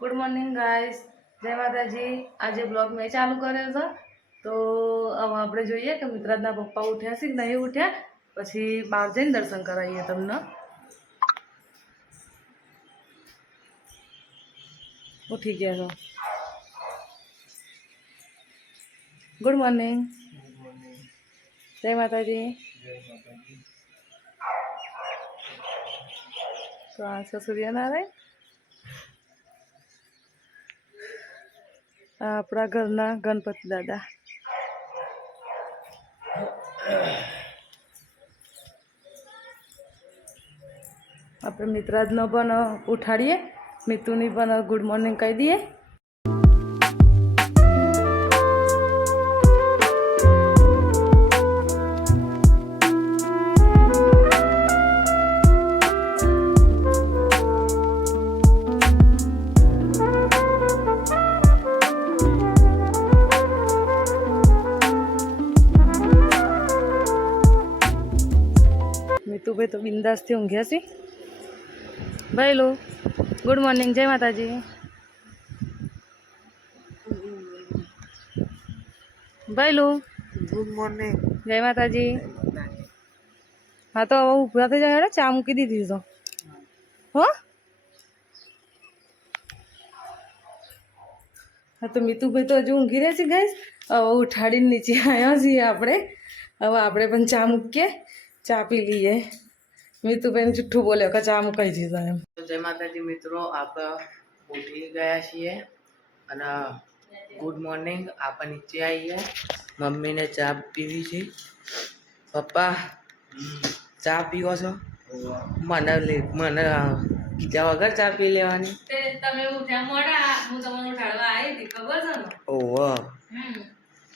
Good morning guys જય માતાજી. આજે બ્લોગ મેં ચાલુ કર્યો છે. તો હવે આપણે જોઈએ કે મિત્રાજના પપ્પા ઉઠ્યા છે કે નહીં ઉઠ્યા? પછી બહાર જઈને દર્શન કરાવીએ તમને. ઉઠી ગયા છો. ગુડ મોર્નિંગ જય માતાજી. તો આ છે સૂર્યનારાયણ. આપણા ઘરના ગણપતિ દાદા. આપણે મિત્રાજનો પણ ઉઠાડીએ મિતુની પણ ગુડ મોર્નિંગ કહી દઈએ. મિતુભાઈ તો બિંદાસથી ઊંઘ્યા છે ભાઈ લો ગુડ મોર્નિંગ જય માતાજી. ભાઈ લો ગુડ મોર્નિંગ જય માતાજી. હા તો હવે ઊભા થઈ જાય હેડો ચા મૂકી દીધી તો. હો? હા તો મિતુભાઈ તો હજુ ઊંઘી રહે છે ગાઈસ હવે ઉઠાડીને નીચે આવ્યા છીએ આપણે. હવે આપણે પણ ચા મૂકીએ. ચા પી લઈએ. મિતુબેન જુઠ્ઠું બોલ્યો કે ચા મુકાઈ દીધો એમ. જય માતાજી મિત્રો આપણે ઉઠી ગયા છીએ અને ગુડ મોર્નિંગ આપણે નીચે આવીએ. મમ્મીને ચા પીવી છે. પપ્પા ચા પીવો છો? મને લે મને કીધા વગર ચા પી લેવાની. તે તમે ઉઠ્યા મોડા હું તમને ઉઠાડવા આવી હતી ખબર છે ને? ઓહો.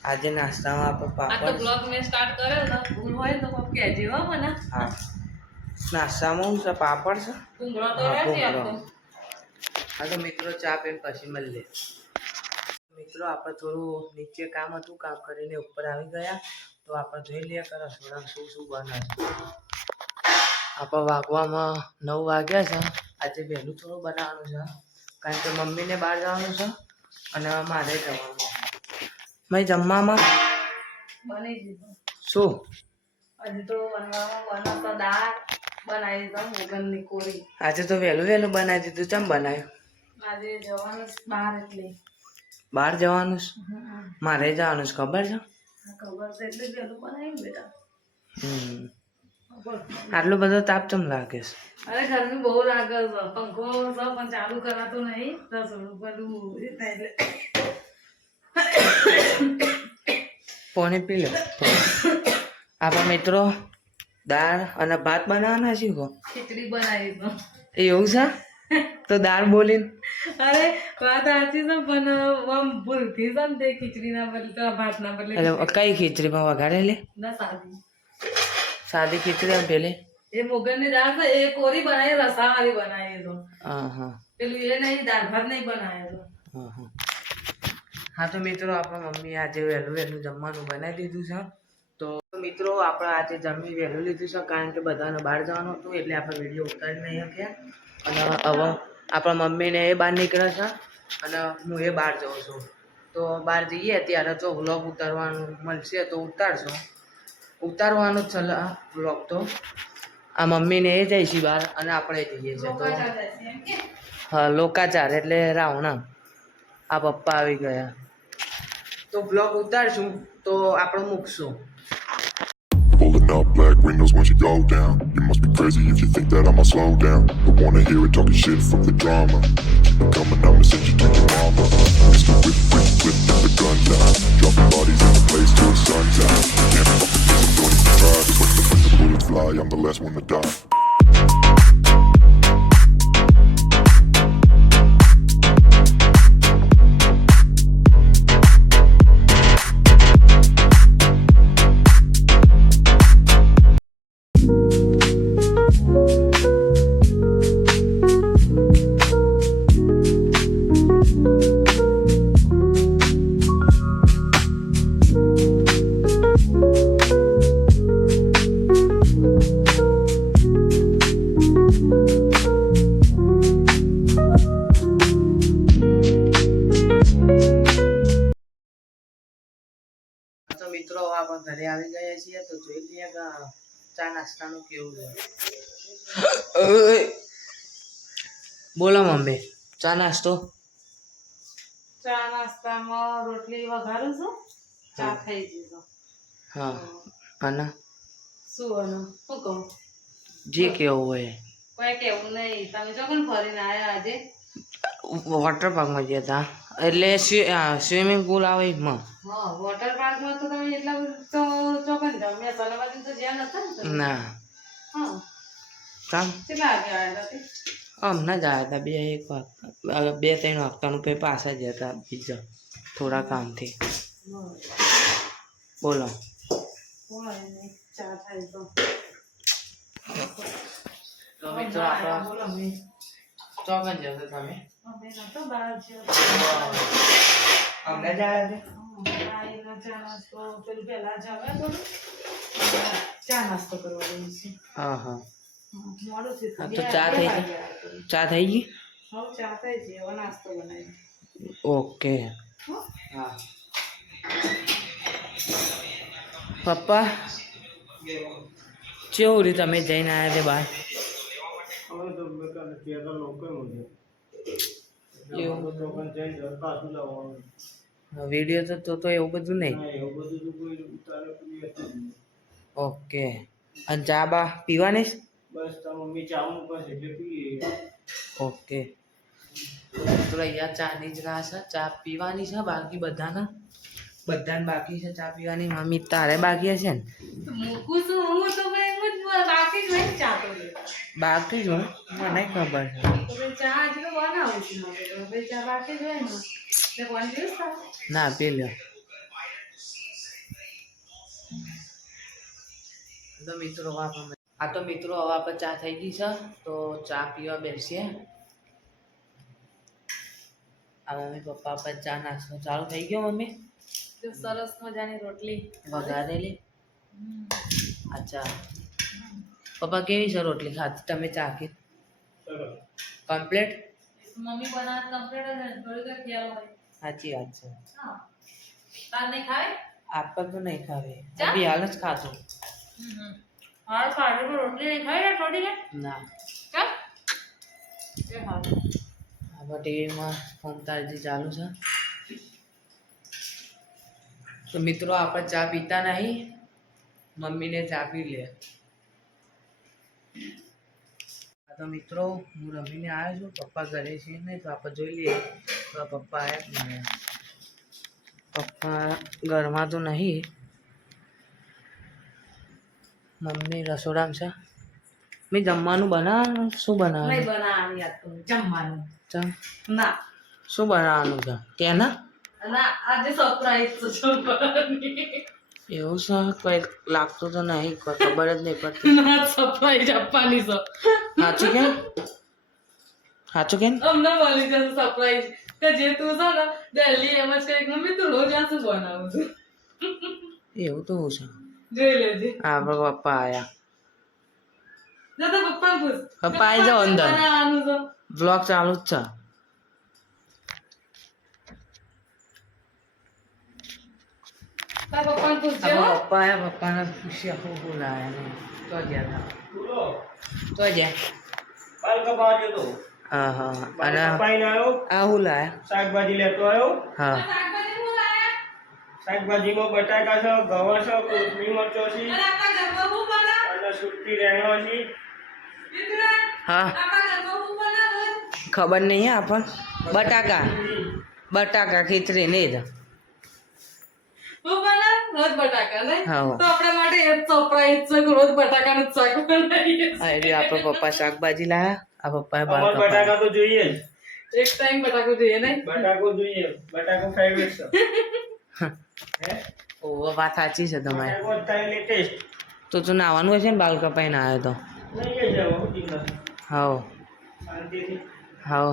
આજે નાસ્તામાં આપણે આ તો પાપડ બ્લોગ મેં સ્ટાર્ટ કર્યો તો ભૂલ હોય તો કોક કહેજે હો મને. હા. નાસ્તામાં છે? પાપડ છે? કુંગળો તો હા, રહેશે. આપણો હા તો મિત્રો ચા પીને પછી મળીએ મિત્રો આપણે થોડું નીચે કામ હતું કામ કરીને ઉપર આવી ગયા. તો આપણે જોઈ લઈએ કે રસોડા શું શું બને છે. આપણે વાગવામાં નવ વાગ્યા છે. આજે વહેલું થોડું બનાવવાનું છે. કારણ કે મમ્મીને બહાર જવાનું છે અને મારે જવાનું છે. મેં જમવામાં. બની દીધું. શું? હજી તો બનવામાં બનાવતા દાળ બનાવી દીધા મુગનની કોરી. આજે તો વહેલું વહેલું બનાવી દીધું. ચમ બનાવ્યું? આજે જવાનું બહાર એટલે. બહાર જવાનું છે? મારે જવાનું છે ખબર છે? ખબર છે એટલે વહેલું બનાવ્યું બેટા. આટલો બધો તાપ ચમ લાગે છે? અરે ગરમી બહુ લાગે છે. પંખો પણ ચાલુ કરાતો નહીં. રસોડું થાય એટલે. પાણી પી લે. આપણા મિત્રો દાળ અને ભાત બનાવવાના છે ખીચડી બનાવી તો એવું છે? તો દાળ બોલીને. અરે વાત સાચી છે પણ આમ ભૂલથી છે ને તે ખીચડીના બદલે ભાતના બદલે એટલે કઈ ખીચડીમાં વઘારેલી ના સાદી. સાદી ખીચડી આમ પેલી? એ મુગનની દાળ છે એ કોરી બનાવી રસાવાળી બનાવી તો હા હા પેલું એ નહીં દાળ ભાત નહીં બનાવેલો હા હા હા, તો મિત્રો, આપણા મમ્મી આજે વહેલું વહેલું જમવાનું બનાવી દીધું છે. તો મિત્રો, આપણે આજે જમી વહેલું લીધું છે, કારણ કે બધાને બહાર જવાનું હતું, એટલે આપણે વીડિયો ઉતારી નહીં શક્યા અને હવે આપણા મમ્મીને એ બહાર નીકળે છે, અને હું એ બહાર જાઉં છું. તો બહાર જઈએ, ત્યારે જો વ્લોગ ઉતારવાનું મળશે, તો ઉતારશું. ઉતારવાનું જ છે વ્લોગ તો. આ મમ્મીને એ જાય છે બહાર, અને આપણે જઈએ છીએ તો. હા, લોકાચાર, એટલે રાવણા. આ પપ્પા આવી ગયા. તો બ્લોગ ઉતારશું તો આપણે મૂકશું Pulling up black windows once you go down. You must be crazy if you think that I'ma slow down. Don't wanna hear it talking shit from the drama. Keep it coming, I'ma send you to your mama. Mr. Whip, whip, whip, get the guns out. Dropping bodies in the place till the sun's out. Can't fuck with this, don't even try. Cause when the, when the bullets fly, I'm the last one to die. નાસ્તાનું કેવું છે? બોલો mummy ચા નાસ્તો? ચા નાસ્તામાં રોટલી વઘારું છું ચા થઈ જશે હા અને? શું અને? શું કહું? જે કેવું હોય. કોઈ કેવું નહીં. તમે જો કોણ ફરીને આવ્યા આજે? વોટર પાર્કમાં ગયા હતા એટલે સ્વિમિંગ પુલ આવે એમાં હા વોટર પાર્કમાં તો તમે એટલા તો ચોકન જાઓ મેં સલાબાદી તો જ્યાં નતા ના કામ કેટલા આવ્યા હતા હમણાં જ આવ્યા હતા બે એક વાગતા બે ત્રણ વાગતાનું પછી પાછા જ હતા બીજા થોડા કામથી બોલો ચા થાય તો તો મિત્રો આયા આપણા બોલો મેં ચોકન જશો તમે અમે નતો બહાર જ્યાં. અમને જ આવ્યા હા, આવીને ચા નાસ્તો પેલું પહેલા જમે થોડું ચા નાસ્તો કરવા જઈએ છીએ હા હા મોડું થયું હા, હતું. તો બે- ચા બે થઈ વાગે ગઈ? આવ્યા હતા. ચા થઈ ગઈ હવે ચા થઈ છે હવે નાસ્તો બનાવી ઓકે હો? હા પપ્પા કેવું રીતે તમે જઈને આવ્યા તે બહાર વીડિયો તો તો તો એવું બધું નહીં. ઓકે. અને ચા બા પીવાની બસ મમ્મી ચાલશે ઓકે. તો અહીંયા ચાની જ રાહ છે ચા પીવાની છે બાકી બધાને? બધાને બાકી છે ચા પીવાની મમ્મી તારે બાકી હશે ને? મૂકું છું હું તો ભાઈ એમ જ બાકી જ હોય ને ચા તો બાકી જ હોય? મને ખબર છે. ચા હજી બનાવું છું હવે ચા બાકી જ હોય ને કોણ દિવસ ના પી લ્યો. તો મિત્રો આ તો મિત્રો હવે આપણે ચા થઈ ગઈ છે તો ચા પીવા બેસીએ. આ મમ્મી પપ્પા પર ચા નાસ્તો ચાલુ થઈ ગયો મમ્મી? જો સરસ મજાની રોટલી વઘારેલી અચ્છા પપ્પા કેવી છે રોટલી ખાતી તમે ચાખી કમ્પ્લીટ મમ્મી બનાવે કમ્પ્લીટ જ હોય. થોડી કઈ ખ્યાલ હોય સાચી વાત છે હા તાર નહીં ખાય આપણ તો નહીં ખાવી ચા? અભી હાલ જ ખાતું હાલ પાડે તો રોટલી નહીં ખાઈ ને થોડી કે ના કેમ એ હાલ આપણા ટીવીમાં ફોન તારજી ચાલુ છે તો મિત્રો આપણે ચા પીતા નહીં. મમ્મીને ચા પી લે. તો મિત્રો હું રમીને આવ્યો છું. પપ્પા ઘરે છે નહીં તો આપણે જોઈ લઈએ. તો પપ્પા આવ્યા પપ્પા ઘરમાં તો નહીં. મમ્મી રસોડામાં છે. મેં જમવાનું બનાવવાનું શું બનાવવાનું? બનાવવાની જમવાનું. ના. શું બનાવવાનું છે? તેના એવું છે? કઈ લાગતું તો નહીં ખબર જ નહીં પડતી. ના સરપ્રાઈઝ આપવાની છે. સાચું કેમ? સાચું કેમ? અમને મળી જશે સરપ્રાઈઝ કે જે તું છે ને દિલ્હી એમ જ કંઈક મમ્મી તું રોજ આ શું બનાવું છું? એવું તો હું છે. જોઈ લેજે. આપણા પપ્પા આયા. તો પપ્પા પપ્પા આવી જાઓ અંદર. બ્લોગ ચાલુ જ છે. તાર પપ્પાને પૂછ્યા હું હું લાયા તો ગયા તો ગયા હા હા. અને આ હું લાયા શાકભાજી લેતો આવ્યો? હા? શાકભાજીમાં બટાકા છે ગવાર છે કોથમીર મરચો છે. અને સુરતી રેંગણો છે. હા? ખબર નહીં આપણ? બટાકા. બટાકા. ખીચડી નહીં જ. રોજ બટાકા ને તો આપણા માટે એ સરપ્રાઈઝ છે કે રોજ બટાકાનું જ શાક બનાવીએ છીએ. એટલે આપણા પપ્પા શાકભાજી લાયા. આ પપ્પાએ બાર બટાકા તો જોઈએ જ. એક ટાઈમ બટાકો જોઈએ નહીં? બટાકો જોઈએ. બટાકો ફેવરેટ છે. હે? ઓહો વાત સાચી છે તમારી. તો તું નાવાનું હશે ને બાલ કપાઈને આવ્યો તો? હું હાવ હાવ.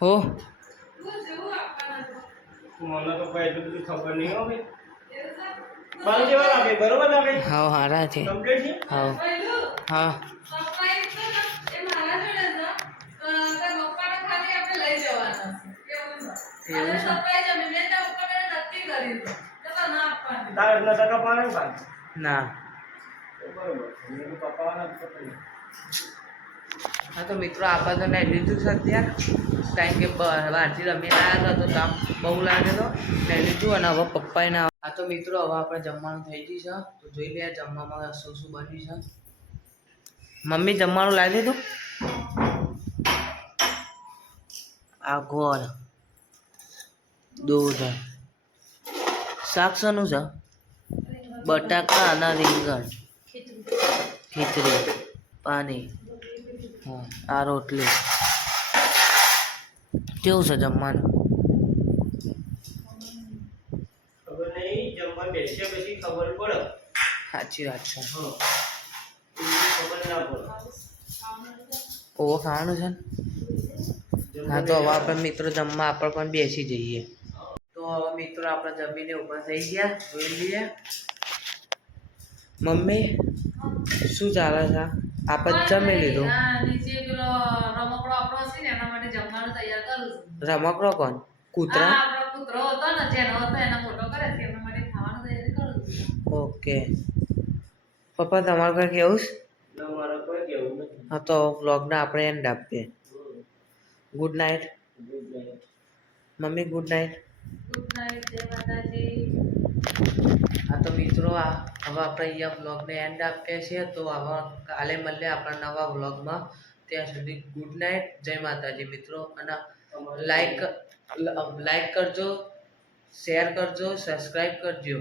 હો શું જેવું આપવાના હતા? મને તો કોઈ એટલું બધું ખબર નહીં હો ભાઈ. બાલ કેવા લાગે? બરોબર લાગે? હાવ હારા છે. કમ્પ્લીટ છે? હા. સરપ્રાઈઝ છે. ને, મારા તારા લઈ. હા તો મિત્રો આપણે તો નહીં લીધું છે કારણ કે બહારથી રમીને આવ્યા હતા તો કામ બહુ લાગે તો. નહીં લીધું અને હવે પપ્પાએ ના આ તો મિત્રો હવે આપણે જમવાનું થઈ ગયું છે. તો જોઈ લઈએ જમવામાં શું શું બન્યું છે. મમ્મી જમવાનું લાવી દીધું? આ ગોળ દૂધ શાક શાનું છે? બટાકા અને રીંગણ. ખીચડી પાણી હા આ રોટલી. કેવું છે જમવાનું ખબર નહીં જમવા બેસીએ પછી ખબર પડે સાચી વાત છે હા એવી ખબર ના પડે ઓવો ખાવાનું છે ને હા તો હવે આપણે મિત્રો જમવા આપણે પણ બેસી જઈએ તો હવે મિત્રો આપણે જમીને ઊભા થઈ ગયા જોઈ લઈએ મમ્મી શું ચાલે છે આપણે જ જમી લીધું નીચે પેલો રમકડો આપણો હશે ને એના માટે જમવાનું તૈયાર કરું છું રમકડો કોણ? કૂતરા? હા, આપણો કૂતરો હતો ને જેનો હતો એને મોટો કરે છે એના માટે ખાવાનું તૈયારી કરું ઓકે. પપ્પા તમારું ઘર કેવું છે? ના મારે કોઈ કહેવું નથી. હા તો વ્લોગને આપણે એન્ડ આપીએ. Good night good night mummy good night good night જય માતાજી. હા તો મિત્રો આ હવે આપણે અહીંયા વ્લોગને એન્ડ આપીએ છીએ. તો આવા કાલે મળીએ આપણા નવા વ્લોગમાં. ત્યાં સુધી ગુડ નાઇટ જય માતાજી મિત્રો. અને લાઈક લાઈક કરજો શેર કરજો સબસ્ક્રાઈબ કરજો.